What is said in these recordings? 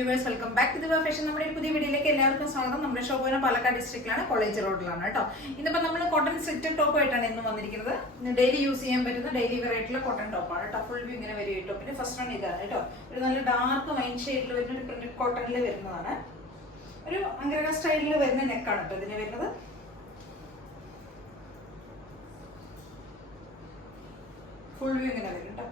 viewers, welcome back to the fashion. നമ്മുടെ ഒരു പുതിയ വീഡിയോയിലേക്ക് എല്ലാവർക്കും സ്വാഗതം. നമ്മുടെ ഷോപ്പ് വരുന്നത് പാലക്കാട് ഡിസ്ട്രിക്റ്റിലാണ്, കോളേജ് റോഡിലാണ് കേട്ടോ. ഇന്നിപ്പോൾ നമ്മൾ കോട്ടൺ സ്ലിറ്റഡ് ടോപ്പ് ആയിട്ടാണ് ഇന്ന് വന്നിരിക്കുന്നത്. ഡെയിലി യൂസ് ചെയ്യാൻ പറ്റുന്ന ഡെയിലി വെയർ ആയിട്ടുള്ള കോട്ടൺ ടോപ്പാണ് കേട്ടോ. ഫുൾ വ്യൂ ഇങ്ങനെ വരും കേട്ടോ. പിന്നെ ഫസ്റ്റ് വൺ ഇതാണ് കേട്ടോ. ഒരു നല്ല ഡാർക്ക് വൈൻ ഷെയ്ഡിൽ വരുന്ന ഒരു പ്രിന്റഡ് കോട്ടണിൽ വരുന്നതാണ്. ഒരു അംഗ്രക സ്റ്റൈലിൽ വരുന്ന നെക്കാണ് കേട്ടോ ഇതിന് വരുന്നത്. ഫുൾ വ്യൂ ഇങ്ങനെ വരും കേട്ടോ.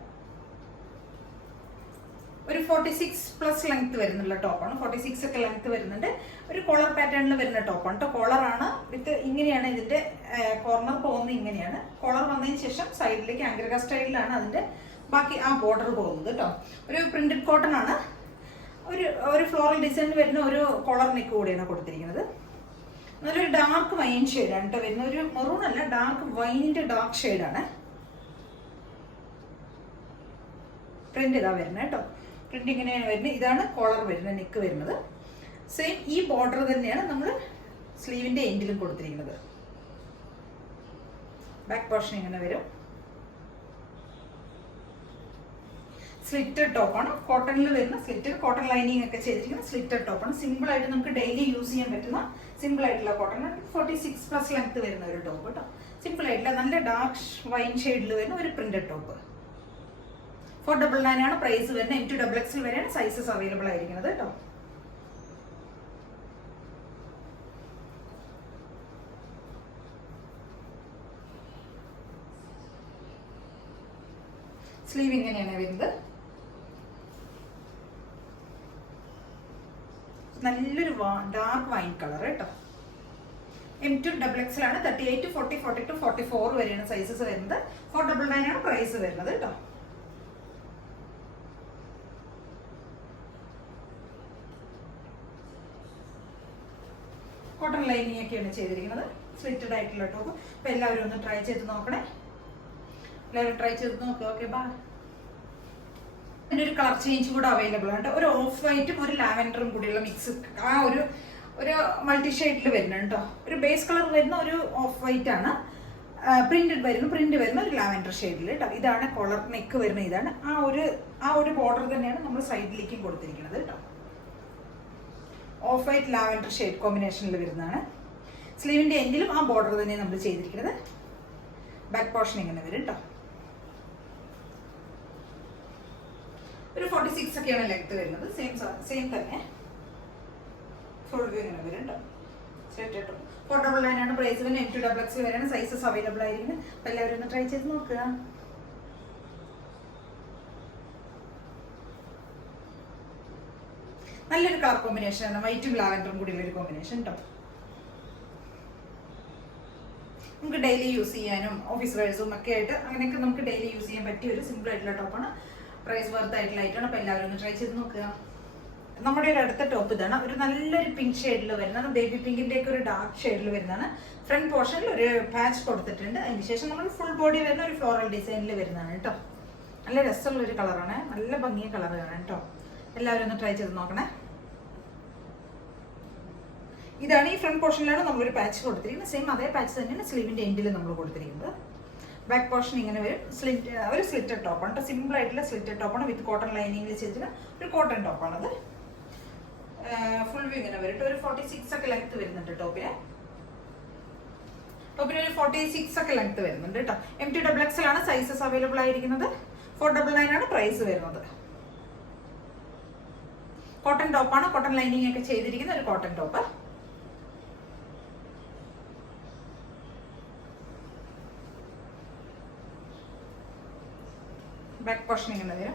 ഒരു 46+ ലെങ്ത് വരുന്നുള്ള ടോപ്പാണ്. 46 ഒക്കെ ലെങ്ത് വരുന്നുണ്ട്. ഒരു കോളർ പാറ്റേണിൽ വരുന്ന ടോപ്പാണ് കേട്ടോ. കോളറാണ് വിത്ത് ഇങ്ങനെയാണ് ഇതിന്റെ കോർണർ പോകുന്നത്. ഇങ്ങനെയാണ് കോളർ വന്നതിന് ശേഷം സൈഡിലേക്ക് അംഗ്രക സ്റ്റൈലിലാണ് അതിന്റെ ബാക്കി ആ ബോർഡർ പോകുന്നത് കേട്ടോ. ഒരു പ്രിന്റഡ് കോട്ടൺ ആണ്. ഒരു ഫ്ലോറൽ ഡിസൈൻ വരുന്ന ഒരു കോളർ നെക്ക് കൂടിയാണ് കൊടുത്തിരിക്കുന്നത്. നല്ലൊരു ഡാർക്ക് വൈൻ ഷെയ്ഡാണ് കേട്ടോ വരുന്ന. ഒരു മെറൂൺ അല്ല, ഡാർക്ക് വൈനിന്റെ ഡാർക്ക് ഷെയ്ഡാണ്. പ്രിന്റ് ഇതാ വരുന്നത് കേട്ടോ. പ്രിന്റ് ഇങ്ങനെയാണ് വരുന്നത്. ഇതാണ് കോളർ വരുന്നത്, നെക്ക് വരുന്നത്. സെയിം ഈ ബോർഡർ തന്നെയാണ് നമ്മൾ സ്ലീവിന്റെ എൻഡിലും കൊടുത്തിരിക്കുന്നത്. ബാക്ക് പോർഷൻ ഇങ്ങനെ വരും. സ്ലിറ്റഡ് ടോപ്പാണ്. കോട്ടണിൽ വരുന്ന സ്ലിറ്റഡ്, കോട്ടൺ ലൈനിങ് ഒക്കെ ചെയ്തിരിക്കുന്ന സ്ലിറ്റഡ് ടോപ്പാണ്. സിമ്പിൾ ആയിട്ട് നമുക്ക് ഡെയിലി യൂസ് ചെയ്യാൻ പറ്റുന്ന സിമ്പിൾ ആയിട്ടുള്ള കോട്ടൺ. 46+ ലെങ്ത് വരുന്ന ഒരു ടോപ്പ് കേട്ടോ. സിമ്പിൾ ആയിട്ടുള്ള നല്ല ഡാർക്ക് വൈൻ ഷെയ്ഡിൽ വരുന്ന ഒരു പ്രിന്റഡ് ടോപ്പ്. 499 ആണ് പ്രൈസ് വരുന്നത്. M2XXL വരെയാണ് സൈസസ് അവൈലബിൾ ആയിരിക്കുന്നത് കേട്ടോ. സ്ലീവ് ഇങ്ങനെയാണ് വരുന്നത്. നല്ലൊരു ഡാർക്ക് വൈൻ കളർ കേട്ടോ. M2XXL ആണ്. 38, 40, 42, 44 വരെയാണ് സൈസസ് വരുന്നത്. 499 ആണ് പ്രൈസ് വരുന്നത് കേട്ടോ. കോട്ടൺ ലൈനിങ് ഒക്കെയാണ് ചെയ്തിരിക്കുന്നത്. സ്ലിറ്റഡ് ആയിട്ടുള്ള ടോപ്പ്. അപ്പോൾ എല്ലാവരും ഒന്ന് ട്രൈ ചെയ്ത് നോക്കണേ. എല്ലാവരും ട്രൈ ചെയ്ത് നോക്കുക. Okay, bye. അതിൻ്റെ ഒരു കളർ ചേഞ്ച് കൂടെ അവൈലബിൾ ആണ്. ഒരു ഓഫ് വൈറ്റും ഒരു ലാവൻഡറും കൂടിയുള്ള മിക്സ്, ആ ഒരു മൾട്ടി ഷെയ്ഡിൽ വരുന്നുണ്ട് കേട്ടോ. ഒരു ബേസ് കളർ വരുന്ന ഒരു ഓഫ് വൈറ്റ് ആണ്. പ്രിന്റ് വരുന്ന ഒരു ലാവൻഡർ ഷെയ്ഡിൽ കേട്ടോ. ഇതാണ് കോളർ നെക്ക് വരുന്നത്. ഇതാണ് ആ ഒരു ബോർഡർ തന്നെയാണ് നമ്മൾ സൈഡിലേക്കും കൊടുത്തിരിക്കുന്നത് കേട്ടോ. ഓഫ് വൈറ്റ് ലാവൻഡർ ഷെയ്ഡ് കോമ്പിനേഷനിൽ വരുന്നതാണ്. സ്ലീവിന്റെ എൻഡിലും ആ ബോർഡർ തന്നെയാണ് നമ്മൾ ചെയ്തിരിക്കുന്നത്. ബാക്ക് പോർഷൻ ഇങ്ങനെ വരും കേട്ടോ. ഒരു 46 ഒക്കെയാണ് ലെങ്ത് വരുന്നത്. സെയിം തന്നെ ഫുൾ വ്യൂ ഇങ്ങനെ വരും കേട്ടോ. സ്ട്രെയിറ്റ് ആയിട്ട് 499 ആണ് പ്രൈസ്. പിന്നെ M2XXL വരെയാണ് സൈസസ് അവൈലബിൾ ആയിരിക്കുന്നത്. അപ്പോൾ എല്ലാവരും ഒന്ന് ട്രൈ ചെയ്ത് നോക്കുക. നല്ലൊരു കളർ കോമ്പിനേഷൻ ആണ്. വൈറ്റും ലാവൻഡറും കൂടിയുള്ള ഒരു കോമ്പിനേഷൻ കേട്ടോ. നമുക്ക് ഡെയിലി യൂസ് ചെയ്യാനും ഓഫീസ് വെയർസും ഒക്കെ ആയിട്ട് അങ്ങനെയൊക്കെ നമുക്ക് ഡെയിലി യൂസ് ചെയ്യാൻ പറ്റിയ ഒരു സിമ്പിൾ ആയിട്ടുള്ള ടോപ്പാണ്. പ്രൈസ് വർത്ത് ആയിട്ടുള്ള ഐറ്റമാണ്. അപ്പോൾ എല്ലാവരും ഒന്ന് ട്രൈ ചെയ്ത് നോക്കുക. നമ്മുടെ ഒരു അടുത്ത ടോപ്പ് ഇതാണ്. ഒരു നല്ലൊരു പിങ്ക് ഷെയ്ഡിൽ വരുന്നതാണ്. ബേബി പിങ്കിന്റെ ഒക്കെ ഒരു ഡാർക്ക് ഷെയ്ഡിൽ വരുന്നതാണ്. ഫ്രണ്ട് പോർഷനിൽ ഒരു പാച്ച് കൊടുത്തിട്ടുണ്ട്. അതിന് ശേഷം നമ്മൾ ഫുൾ ബോഡി വരുന്ന ഒരു ഫ്ലോറൽ ഡിസൈനിൽ വരുന്നതാണ് കേട്ടോ. നല്ല രസമുള്ള ഒരു കളറാണ്. നല്ല ഭംഗിയ കളറാണ് കേട്ടോ. എല്ലാവരും ഒന്ന് ട്രൈ ചെയ്ത് നോക്കണേ. ഇതാണ് ഈ ഫ്രണ്ട് പോർഷനിലാണ് നമ്മളൊരു പാച്ച് കൊടുത്തിരിക്കുന്നത്. സെയിം അതേ പാച്ച് തന്നെയാണ് സ്ലീവിന്റെ എൻഡിൽ നമ്മൾ കൊടുത്തിരിക്കുന്നത്. ബാക്ക് പോർഷൻ ഇങ്ങനെ വരും. ഒരു സ്ലിറ്റഡ് ടോപ്പാണ് കേട്ടോ. സിമ്പിൾ ആയിട്ടുള്ള സ്ലിറ്റഡ് ടോപ്പാണ്. വിത്ത് കോട്ടൺ ലൈനിങ്ങിൽ ചെയ്തിട്ട് ഒരു കോട്ടൺ ടോപ്പാണത്. ഫുൾ വ്യൂ ഇങ്ങനെ വരും. ഒരു 46 ഒക്കെ ലെങ്ത് വരുന്നുണ്ട് ടോപ്പിന്. ഒരു 46 ഒക്കെ ലെങ്ത് വരുന്നുണ്ട് കേട്ടോ. M2XXL ആണ് സൈസസ് അവൈലബിൾ ആയിരിക്കുന്നത്. 499 ആണ് പ്രൈസ് വരുന്നത്. കോട്ടൺ ടോപ്പാണ്. കോട്ടൺ ലൈനിങ് ഒക്കെ ചെയ്തിരിക്കുന്ന ഒരു കോട്ടൺ ടോപ്പ്. ബാക്ക് പോർഷൻ ഇങ്ങനെ വരും.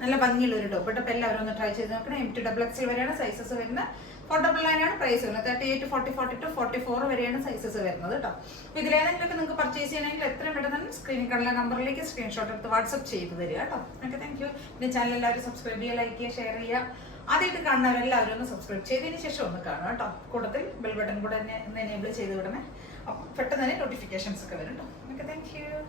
നല്ല ഭംഗിയുള്ള ഒരു ടോപ്പ് കേട്ടോ. അപ്പോൾ എല്ലാവരും ഒന്ന് ട്രൈ ചെയ്ത് നോക്കണം. M2XXL വരെയാണ് സൈസസ് വരുന്നത്. 499 ആണ് പ്രൈസ് വരുന്നത്. 38, 40, 42, 44 വരെയാണ് സൈസസ് വരുന്നത് കേട്ടോ. അപ്പോൾ ഇതിലേതെങ്കിലുമൊക്കെ നിങ്ങൾക്ക് പർച്ചേസ് ചെയ്യണമെങ്കിൽ എത്രയും പെട്ടെന്ന് സ്ക്രീനിൽ കാണുന്ന നമ്പറിലേക്ക് സ്ക്രീൻഷോട്ട് എടുത്ത് വാട്സ്ആപ്പ് ചെയ്ത് തരിക കേട്ടോ. Okay, thank you. പിന്നെ ചാനൽ എല്ലാവരും സബ്സ്ക്രൈബ് ചെയ്യുക, ലൈക്ക് ചെയ്യുക, ഷെയർ ചെയ്യുക. ആദ്യമായിട്ട് കാണുന്നവരെല്ലാവരും ഒന്ന് സബ്സ്ക്രൈബ് ചെയ്തതിന് ശേഷം ഒന്ന് കാണുക കേട്ടോ. കൂട്ടത്തിൽ ബെൽ ബട്ടൺ കൂടെ ഒന്ന് എനേബിൾ ചെയ്ത് വിടണേ. അപ്പം പെട്ടെന്ന് തന്നെ നോട്ടിഫിക്കേഷൻസ് ഒക്കെ വരും കേട്ടോ. Okay, thank you.